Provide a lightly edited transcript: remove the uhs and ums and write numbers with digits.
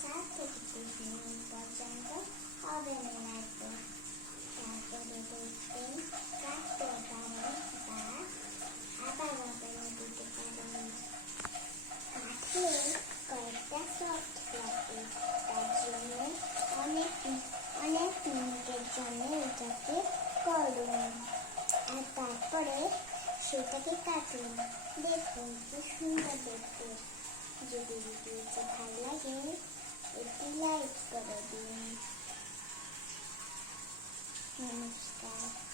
4 থেকে 30 মিনিট পর্যন্ত ওভেনে রাখবো। তারপরে দেখবেন কাটতে পারেন বা আবার ওভেনে দিতে পারেন। কাটলে কয়েকটা সফট লাগবে, তার জন্য অনেক মিনিটের জন্য এটাকে করুন। আর তারপরে সেটাকে কাটুন, দেখুন কি সুন্দর দেখতে। যদি ভিডিওটি ভালো লাগে একটি লাইক করে দিন। নমস্কার।